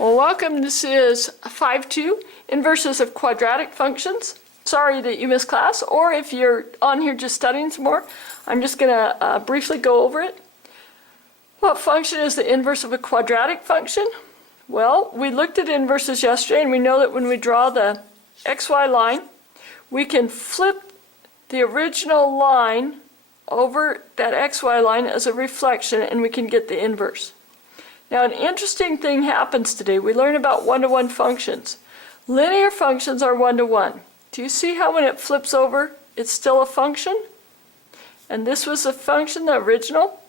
Well, welcome. This is 5.2, inverses of quadratic functions. Sorry that you missed class, or if you're on here just studying some more, I'm just going to briefly go over it. What function is the inverse of a quadratic function? Well, we looked at inverses yesterday, and we know that when we draw the xy line, we can flip the original line over that xy line as a reflection, and we can get the inverse. Now, an interesting thing happens today. We learn about one-to-one functions. Linear functions are one-to-one. Do you see how when it flips over, it's still a function? And this was a function, the original.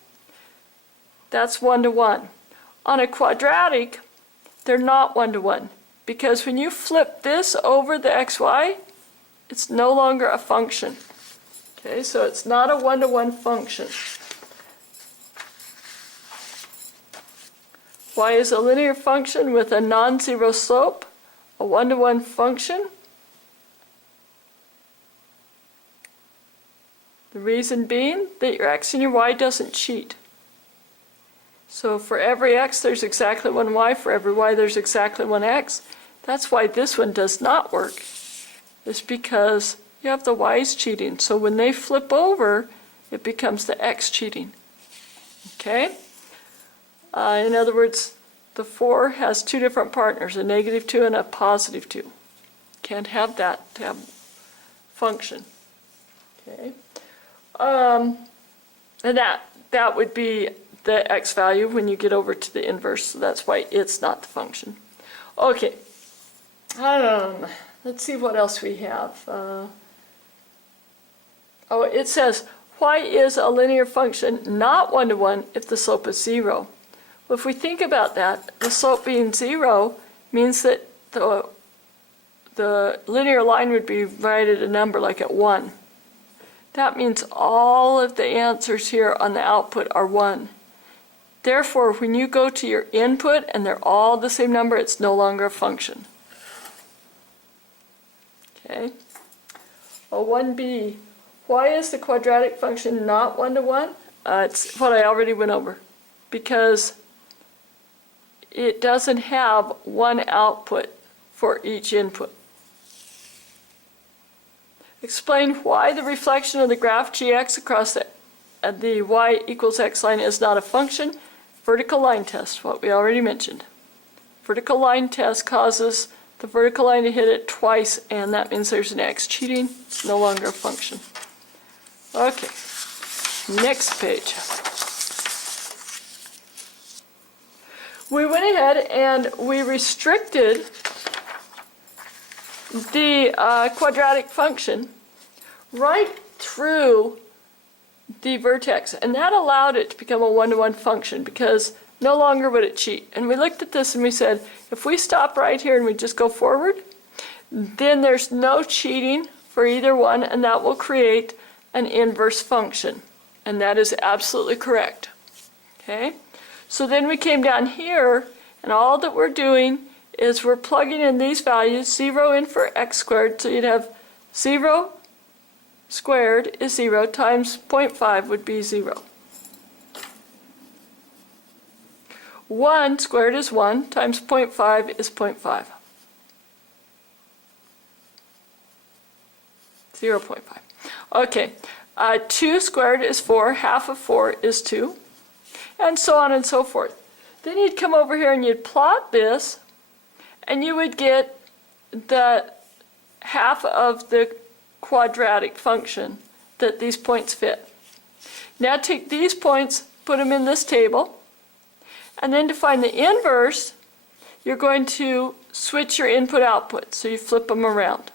That's one-to-one. On a quadratic, they're not one-to-one, because when you flip this over the xy, it's no longer a function. Okay, so it's not a one-to-one function. Y is a linear function with a non-zero slope, a one-to-one function. The reason being that your x and your y doesn't cheat. So for every x there's exactly one y, for every y there's exactly one x. That's why this one does not work. It's because you have the y's cheating. So when they flip over, it becomes the x cheating. Okay? In other words, the 4 has two different partners, a -2 and a +2. Can't have that to have function. Okay? And that would be the x value when you get over to the inverse, so that's why it's not the function. Okay. Let's see what else we have. It says, y is a linear function not one-to-one if the slope is 0. Well, if we think about that, the slope being 0 means that the linear line would be right at a number like at 1. That means all of the answers here on the output are 1. Therefore, when you go to your input and they're all the same number, it's no longer a function. Okay. 1b. Why is the quadratic function not one-to-one? It's what I already went over. Because it doesn't have one output for each input. Explain why the reflection of the graph gx across the y equals x line is not a function. Vertical line test, what we already mentioned. Vertical line test causes the vertical line to hit it twice, and that means there's an x cheating. It's no longer a function. Okay, next page. We went ahead and we restricted the quadratic function right through the vertex, and that allowed it to become a one-to-one function because no longer would it cheat. And we looked at this and we said, if we stop right here and we just go forward, then there's no cheating for either one, and that will create an inverse function. And that is absolutely correct. Okay? So then we came down here, and all that we're doing is we're plugging in these values, 0 in for x squared, so you'd have 0 squared is 0 times 0.5 would be 0. 1 squared is 1 times 0.5 is 0.5. 0.5. Okay, 2 squared is 4, half of 4 is 2. And so on and so forth. Then you'd come over here and you'd plot this, and you would get the half of the quadratic function that these points fit. Now take these points, put them in this table, and then to find the inverse, you're going to switch your input-output, so you flip them around.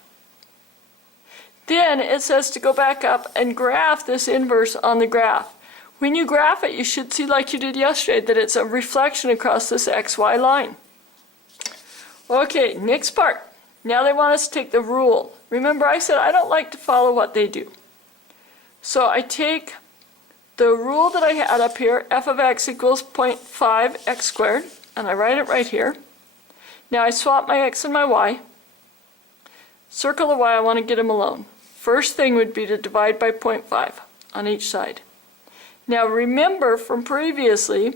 Then it says to go back up and graph this inverse on the graph. When you graph it, you should see, like you did yesterday, that it's a reflection across this xy line. Okay, next part. Now they want us to take the rule. Remember, I said I don't like to follow what they do. So I take the rule that I had up here, f of x equals 0.5 x squared, and I write it right here. Now I swap my x and my y. Circle the y, I want to get them alone. First thing would be to divide by 0.5 on each side. Now remember from previously,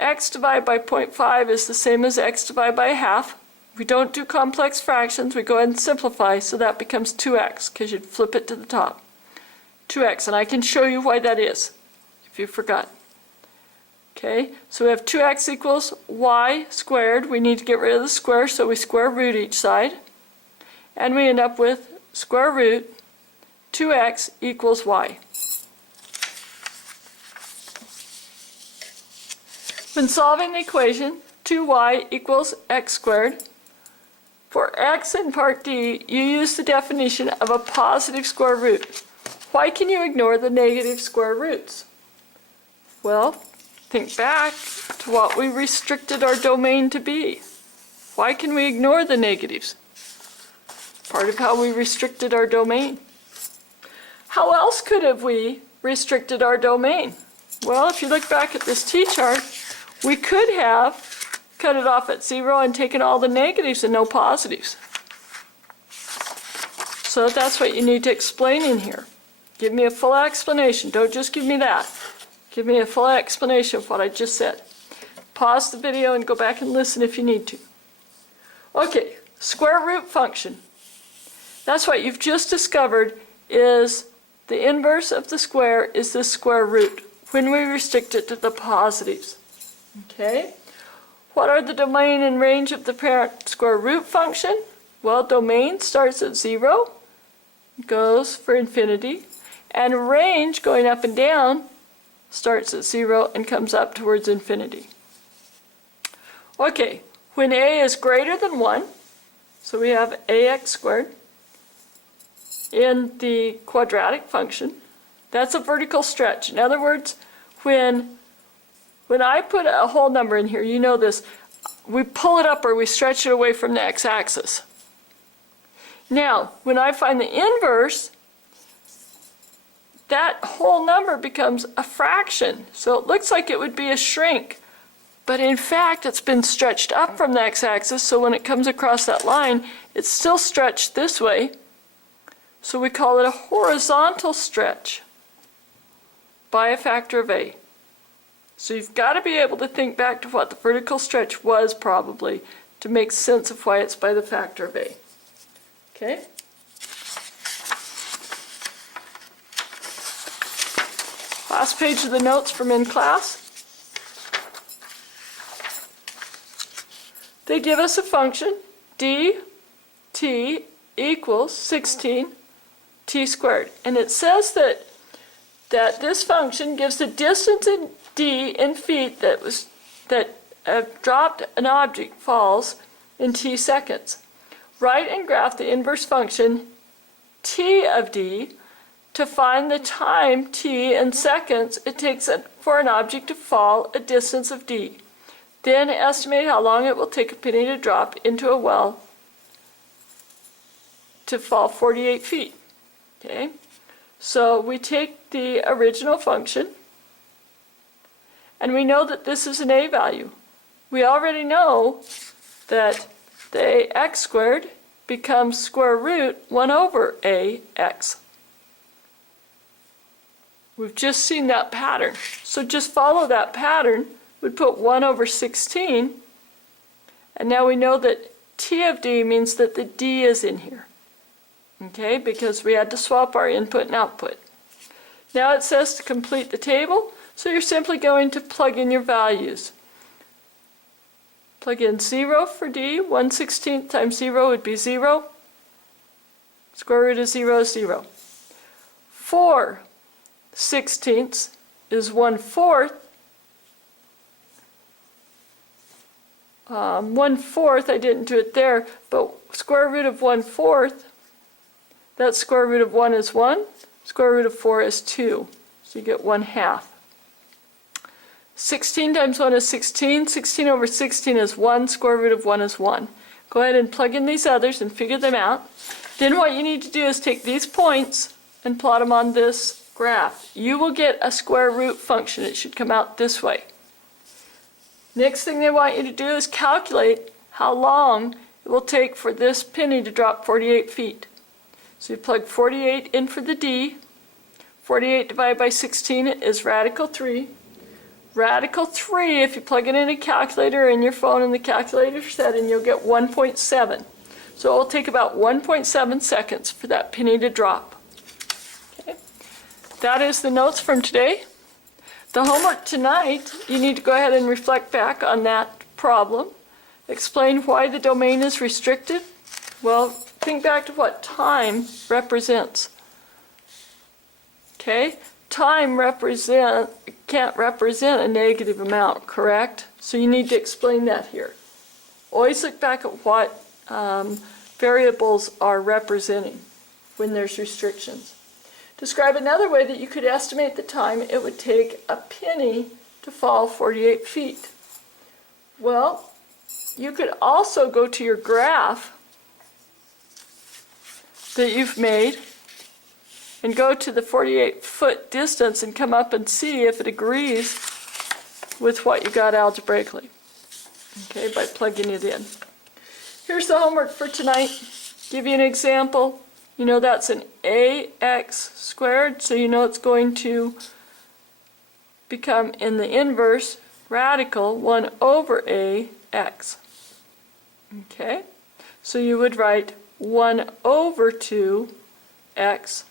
x divided by 0.5 is the same as x divided by half. We don't do complex fractions, we go ahead and simplify, so that becomes 2x, because you'd flip it to the top. 2x, and I can show you why that is, if you forgot. Okay, so we have 2x equals y squared. We need to get rid of the square, so we square root each side. And we end up with square root 2x equals y. When solving the equation, 2y equals x squared, for x in part D, you use the definition of a positive square root. Why can you ignore the negative square roots? Well, think back to what we restricted our domain to be. Why can we ignore the negatives? Part of how we restricted our domain. How else could have we restricted our domain? Well, if you look back at this t-chart, we could have cut it off at 0 and taken all the negatives and no positives. So that's what you need to explain in here. Give me a full explanation. Don't just give me that. Give me a full explanation of what I just said. Pause the video and go back and listen if you need to. Okay, square root function. That's what you've just discovered is the inverse of the square is the square root when we restrict it to the positives. Okay? What are the domain and range of the parent square root function? Well, domain starts at 0, goes for infinity, and range going up and down starts at 0 and comes up towards infinity. Okay, when a is greater than 1, so we have ax squared in the quadratic function, that's a vertical stretch. In other words, when I put a whole number in here, you know this, we pull it up or we stretch it away from the x-axis. Now, when I find the inverse, that whole number becomes a fraction. So it looks like it would be a shrink. But in fact, it's been stretched up from the x-axis, so when it comes across that line, it's still stretched this way. So we call it a horizontal stretch by a factor of a. So you've got to be able to think back to what the vertical stretch was probably to make sense of why it's by the factor of a. Okay? Last page of the notes from in class. They give us a function, dt equals 16 t squared. And it says that this function gives the distance in d in feet that dropped an object falls in t seconds. Write and graph the inverse function t of d to find the time t in seconds it takes for an object to fall a distance of d. Then estimate how long it will take a penny to drop into a well to fall 48 feet. Okay? So we take the original function, and we know that this is an a value. We already know that the ax squared becomes square root 1 over ax. We've just seen that pattern. So just follow that pattern. We'd put 1 over 16, and now we know that t of d means that the d is in here. Okay, because we had to swap our input and output. Now it says to complete the table, so you're simply going to plug in your values. Plug in 0 for d, 1/16 times 0 would be 0. Square root of 0 is 0. 4/16 is 1/4. 1/4, I didn't do it there, but square root of 1/4, that square root of 1 is 1, square root of 4 is 2, so you get 1/2. 16 times 1 is 16, 16 over 16 is 1, square root of 1 is 1. Go ahead and plug in these others and figure them out. Then what you need to do is take these points and plot them on this graph. You will get a square root function. It should come out this way. Next thing they want you to do is calculate how long it will take for this penny to drop 48 feet. So you plug 48 in for the d. 48 divided by 16 is radical 3. Radical 3, if you plug it in a calculator in your phone and the calculator set, and you'll get 1.7. So it will take about 1.7 seconds for that penny to drop. Okay. That is the notes from today. The homework tonight, you need to go ahead and reflect back on that problem. Explain why the domain is restricted. Well, think back to what time represents. Okay? Time can't represent a negative amount, correct? So you need to explain that here. Always look back at what variables are representing when there's restrictions. Describe another way that you could estimate the time it would take a penny to fall 48 feet. Well, you could also go to your graph that you've made and go to the 48-foot distance and come up and see if it agrees with what you got algebraically, okay, by plugging it in. Here's the homework for tonight. Give you an example. You know that's an ax squared, so you know it's going to become, in the inverse, radical 1 over ax. Okay? So you would write 1 over 2x,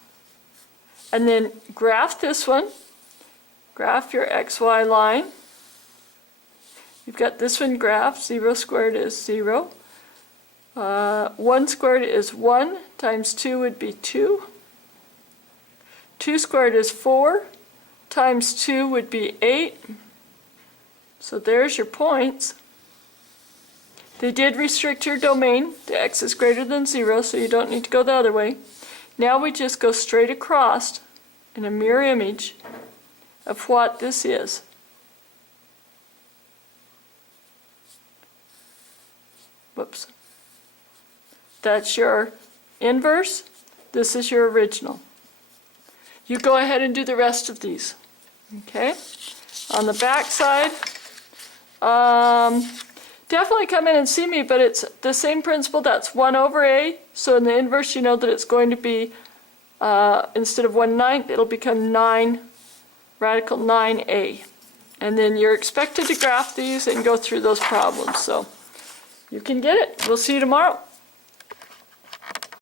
and then graph this one. Graph your xy line. You've got this one graphed. 0 squared is 0. 1 squared is 1 times 2 would be 2. 2 squared is 4 times 2 would be 8. So there's your points. They did restrict your domain to x is greater than 0, so you don't need to go the other way. Now we just go straight across in a mirror image of what this is. Whoops. That's your inverse. This is your original. You go ahead and do the rest of these. Okay? On the back side, definitely come in and see me, but it's the same principle. That's 1 over a. So in the inverse, you know that it's going to be, instead of 1/9, it'll become 9, radical 9a. And then you're expected to graph these and go through those problems. So you can get it. We'll see you tomorrow.